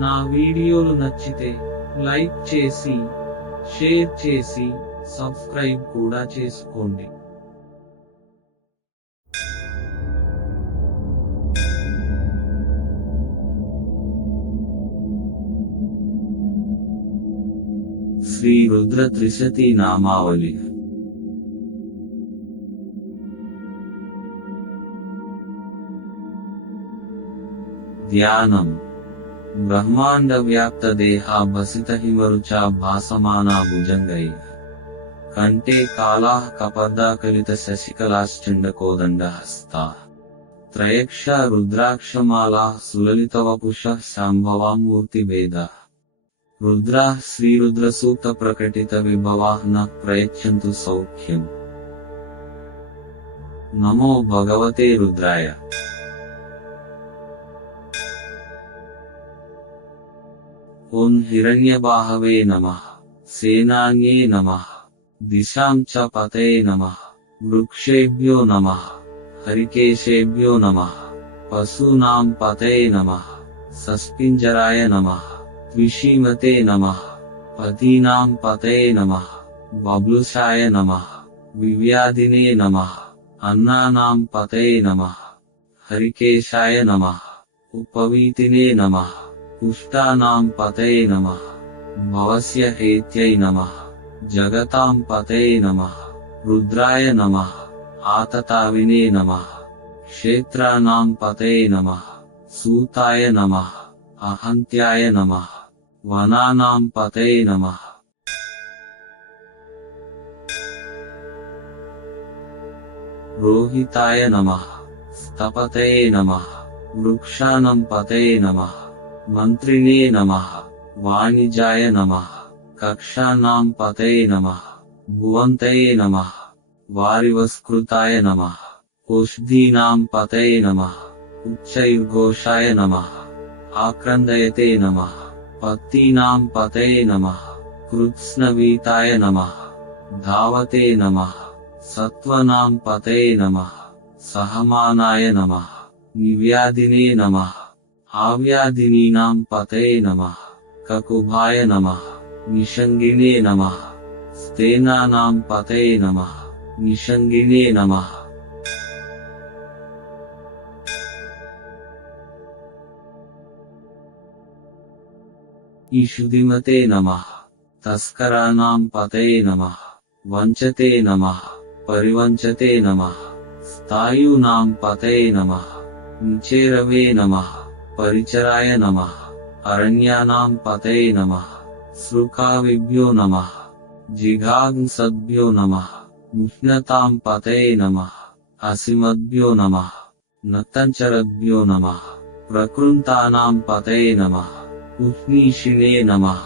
నా వీడియోలు నచ్చితే లైక్ చేసి షేర్ చేసి సబ్స్క్రైబ్ కూడా చేసుకోండి. శ్రీ రుద్ర త్రిశతి నామావళి. ధ్యానం. బ్రహ్మాండ వ్యాప్త దేహా భసిత హిమరుచా భాసమానా భుజంగై కంఠే కాలాః కపర్దాకలిత శశికళాశ్చండకోదండ హస్తా త్రయక్ష రుద్రాక్షమాలాః సులలితవపుషః శాంభవామూర్తిభేదా రుద్రాః శ్రీరుద్రసూక్త ప్రకటిత విభవాః న ప్రయచ్చంతు సౌఖ్యం. నమో భగవతే రుద్రాయ. ఓం హిరణ్యబాహవే నమః. సేనాన్యే నమః. దిశాం చ పతయే నమః. వృక్షేభ్యో నమః. హరికేశేభ్యో నమః. పశూనాం పతయే నమః. సస్పింజరాయ నమః. ద్విషీమతే నమః. పతీనాం పతయే నమః. బబ్లుషాయ నమః. వివ్యాధినే నమః. అన్నానాం పతయే నమః. హరికేశాయ నమః. ఉపవీతినే నమః. పుష్టానాం పతయే నమః. భవస్య హేత్యై నమః. జగతాం పతయే నమః. రుద్రాయ నమః. ఆతతావినే నమః. క్షేత్రానాం పతయే నమః. సూతాయ నమః. అహంత్యాయ నమః. వనానాం పతయే నమః. రోహితాయ నమః. స్థపతయే నమః. వృక్షాణం పతయే నమః. మంత్రిణే నమః. వాణిజాయ నమః. కక్షానాం పతయే నమః. భువంతయే నమః. వారివస్కృతాయ నమః. ఓషధీనాం పతయే నమః. ఉచ్చైర్ఘోషాయ నమః. ఆక్రందయతే నమః. పత్తీనాం పతయే నమః. కృత్స్నవీతాయ నమః. ధావతే నమః. సత్వనాం పతయే నమః. సహమానాయ నమః. నివ్యాధినే నమః. ఆవ్యాధినీనాం పతయే నమః. కకుభాయ నమః. నిషంగినే నమః. స్థేనానాం పతయే నమః. నిషంగినే నమః. ఈషుధిమతే నమః. తస్కరానాం పతయే నమః. వంచతే నమః. పరివంచతే నమః. స్థాయూనాం పతయే నమః. నిచేరవే నమః. పరిచరాయ నమః. అరణ్యానాం పతయే నమః. సృకావిభ్యో నమః. జిఘాంసద్భ్యో నమః. ముష్ణతాం పతయే నమః. అసిమద్భ్యో నమః. నతంచరద్భ్యో నమః. ప్రకృంతానాం పతయే నమః. ఉష్ణీషిణే నమః.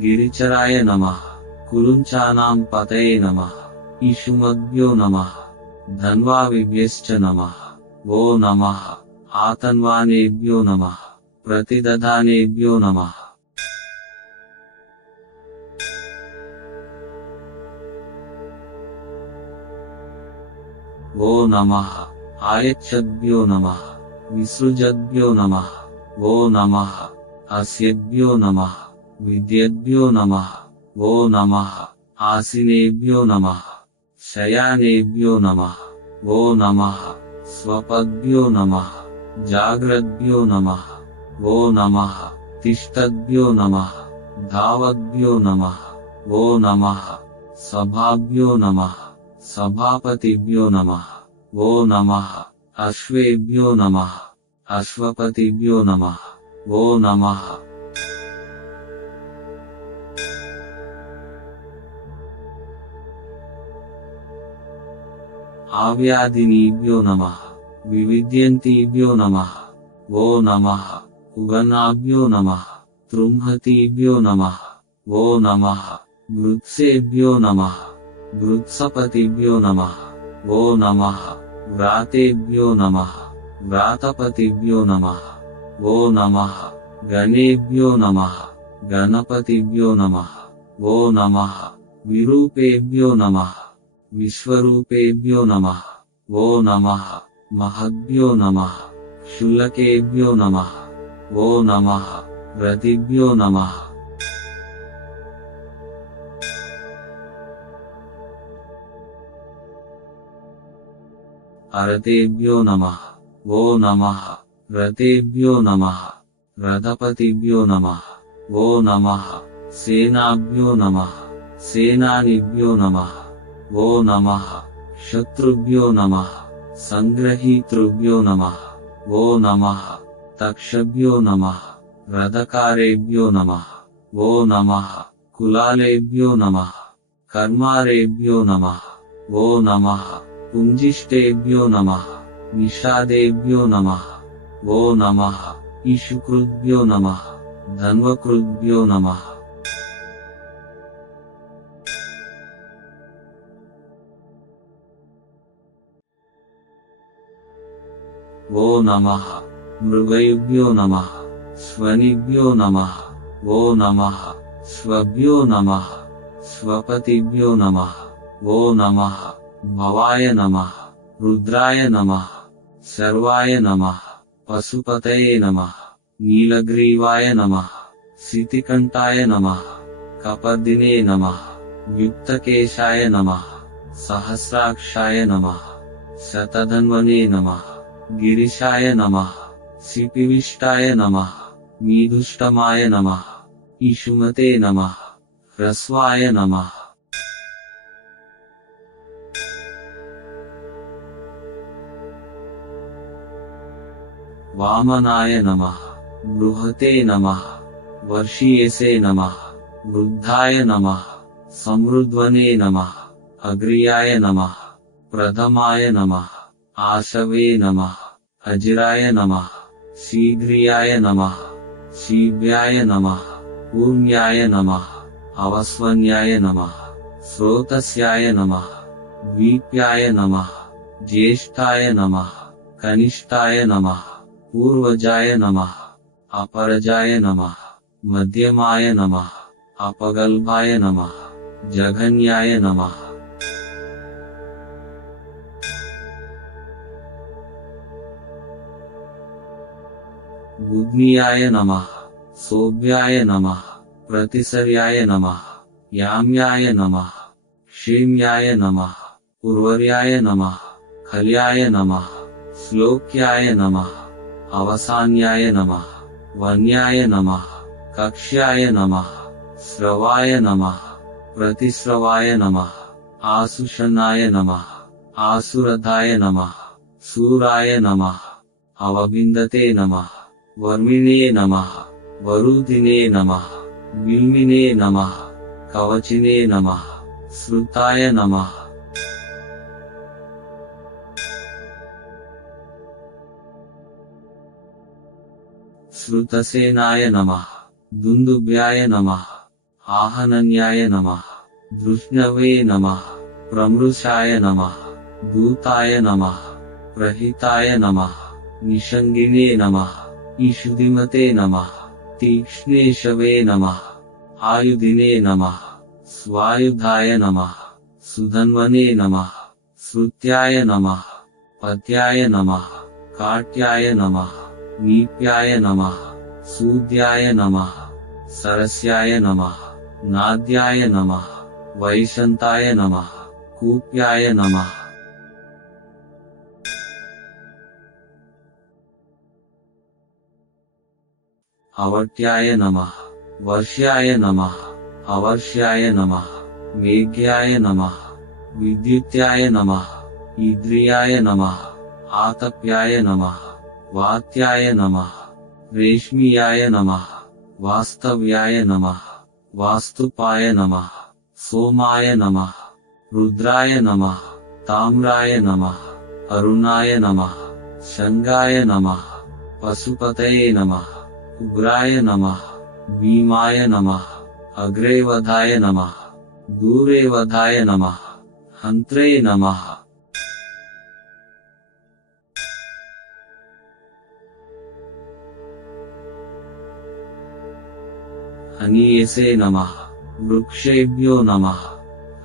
గిరిచరాయ నమః. కురుంచానాం పతయే నమః. ఇషుమద్భ్యో నమః. ధన్వావిభ్యశ్చ నమః. ఓ నమః. ఆతన్వానేభ్యో నమః. ప్రతిదధానేభ్యో నమః. ఓ నమః. ఆయచ్చద్భ్యో నమః. విసృజద్భ్యో నమః. ఓ నమః. అస్యద్భ్యో నమః. విద్యద్భ్యో నమః. ఓ నమః. ఆసినేభ్యో నమః. శయానేభ్యో నమః. ఓ నమః. స్వపద్భ్యో నమః. జాగ్రద్భ్యో నమః. ఓ నమః. తిష్టద్భ్యో నమః. ధావద్భ్యో నమః. ఓ నమః. సభాభ్యో నమః. సభాపతిభ్యో నమః. ఓ నమః. అశ్వేభ్యో నమః. అశ్వపతిభ్యో నమః. ఓ నమః. ఆవ్యాధినీభ్యో నమః. వివిద్యంతీభ్యో నమః. ఓ నమః. ఉగనాభ్యో నమః. తృంహతీభ్యో నమః. ఓ నమః. గృత్సేభ్యో నమః. గృత్సపతిభ్యో నమః. ఓ నమః. వ్రాతేభ్యో నమః. వ్రాతపతిభ్యో నమః. ఓ నమః. గణేభ్యో నమః. గణపతిభ్యో నమః. ఓ నమః. విరూపేభ్యో నమః. విశ్వరూపేభ్యో నమః. ఓ నమః. మహద్భ్యో నమః. శుల్లకేభ్యో నమః. ఓ నమః. रतिभ्यो नमः अरतेभ्यो नमः वो नमः रतेभ्यो नमः रथपतिभ्यो नमः वो नमः सेनाभ्यो नमः सेनानिभ्यो नमः वो नमः शत्रुभ्यो नमः संग्रहीतृभ्यो नमः वो नमः तक्षभ्यो नमः रथकारेभ्यो नमः वो नमः कुलालेभ्यो नमः कर्मारेभ्यो नमः वो नमः पुंजिष्टेभ्यो नमः निषादेभ्यो नमः वो नमः इषुकृद्भ्यो नमः धन्वकृद्भ्यो नमः वो नमः मृगयुभ्यो नमः स्वनिभ्यो नमः वो नमः स्वभ्यो नमः स्वपतिभ्यो नमः वो नमः भवाय नमः रुद्राय नमः सर्वाय नमः पशुपतये नमः नीलग्रीवाय नमः सितिकंठाय नमः कपर्दिने नमः युक्तकेशाय नमः सहस्राक्षाय नमः शतधन्वने नमः गिरिशाय नमः सिपिविष्टाय नमः मीदुष्टमाय नमः ईशुमते नमः ह्रस्वाय नमः वामनाय नमः बृहते नमः वर्षीयसे नमः वृद्धाय नमः समृद्ध्वने नमः अग्र्याय नमः प्रथमाय नमः आशवे नमः अजिराय नमः शीघ्रियाय नमः शीघ्राय नमः ऊर्म्याय नमः अवस्वन्याय नमः स्रोतस्याय नमः द्वीप्याय नमः ज्येष्ठाय नमः कनिष्ठाय नमः पूर्वजाय नमः अपरजाय नमः मध्यमाय नमः अपगल्भाय नमः जघन्याय नमः बुद्ध्याय नमः सोभ्याय नमः प्रतिसर्याय नमः याम्याय नमः क्षेम्याय नमः उर्वर्याय नमः खल्याय नमः श्लोक्याय नमः अवसान्याय नमः वन्याय नमः कक्ष्याय नमः श्रवाय नमः प्रतिश्रवाय नमः आसुषनाय नमः आसुरथाय नमः सूराय नमः अवबिन्दते नमः वर्मिणे नमः वरुदिने नमः विल्मिने नमः कवचिने नमः श्रुताय नमः श्रुतसेनाय नमः दुन्दुभ्याय नमः आहनन्याय नमः धृष्णवे नमः प्रमृषाय नमः दूताय नमः प्रहिताय नमः निषङ्गिने नमः ईषुधिमते नमः तीक्ष्णेशवे नमः आयुधिने नमः स्वायुधाय नमः सुधन्वने नमः श्रुत्याय नमः पत्याय नमः काट्याय नमः नीप्याय नमः सूद्याय नमः सरस्याय नमः नाद्याय नमः वैशन्ताय नमः कूप्याय नमः अवर्त्याय नमः वर्ष्याय नमः अवर्ष्याय नमः मेघ्याय नमः विद्युत्याय नमः ईद्रियाय नमः आतप्याय नमः वात्याय नमः रेश्मियाय नमः वास्तव्याय नमः वास्तुपाय नमः सोमाय नमः रुद्राय नमः ताम्राय नमः अरुणाय नमः शंगाय नमः पशुपतये नमः उग्राय नमः भीमाय नमः अग्रेवधाय नमः दूरेवधाय नमः हन्त्रे नमः हनीयसे नमः वृक्षेभ्यो नमः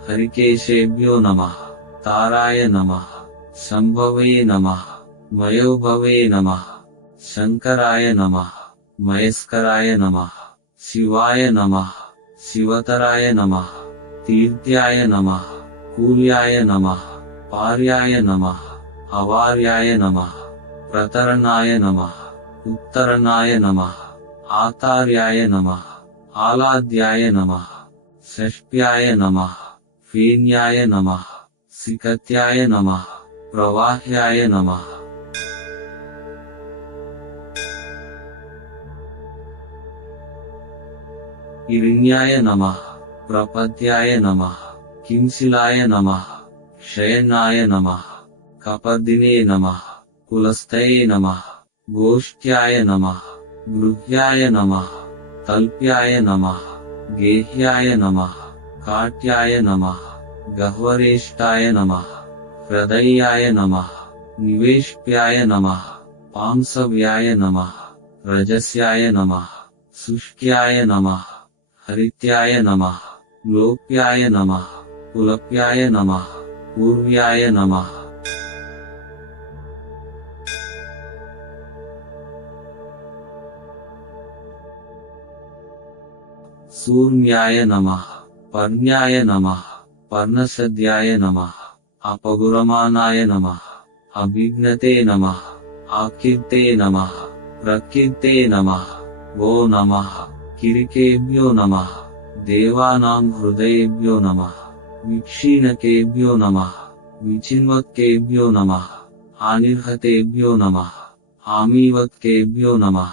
हरिकेशेभ्यो नमः ताराय नमः शंभवे नमः मयोभवे नमः शंकराय नमः मयस्कराय नमः शिवाय नमः शिवतराय नमः तीर्थ्याय नमः कूल्याय नमः पार्याय नमः अवार्याय नमः प्रतरणाय नमः उत्तरणाय नमः आतार्याय नमः आलाद्याय नमः षष्ट्याय नमः फेन्याय नमः सिकत्याय नमः प्रवाह्याय नमः इरिण्याय नमः प्रपद्याय नमः किंशिलाय नमः शयनाय नमः कपर्दिने नमः कुलस्थये नमः गोष्ठ्याय नमः गृह्याय नमः तल्प्याय नमः गेह्याय नमः काट्याय नमः गह्वरेष्ठाय नमः हृदयाय नमः निवेश्प्याय नमः पांसव्याय नमः रजस्याय नमः शुष्क्याय नमः हरित्याय नमः लोप्याय नमः कुलप्याय नमः पूर्व्याय नमः सूर्याय नमः पर्ण्याय नमः पर्णसद्याय नमः अपगुरमानाय नमः अभिघ्नते नमः आकीर्ते नमः प्रकीर्ते नमः वो नमः किरिकेभ्यो नमः देवानां हृदयेभ्यो नमः विक्षीणकेभ्यो नमः विचिन्वत्केभ्यो नमः आनिर्हतेभ्यो नमः आमीवत्केभ्यो नमः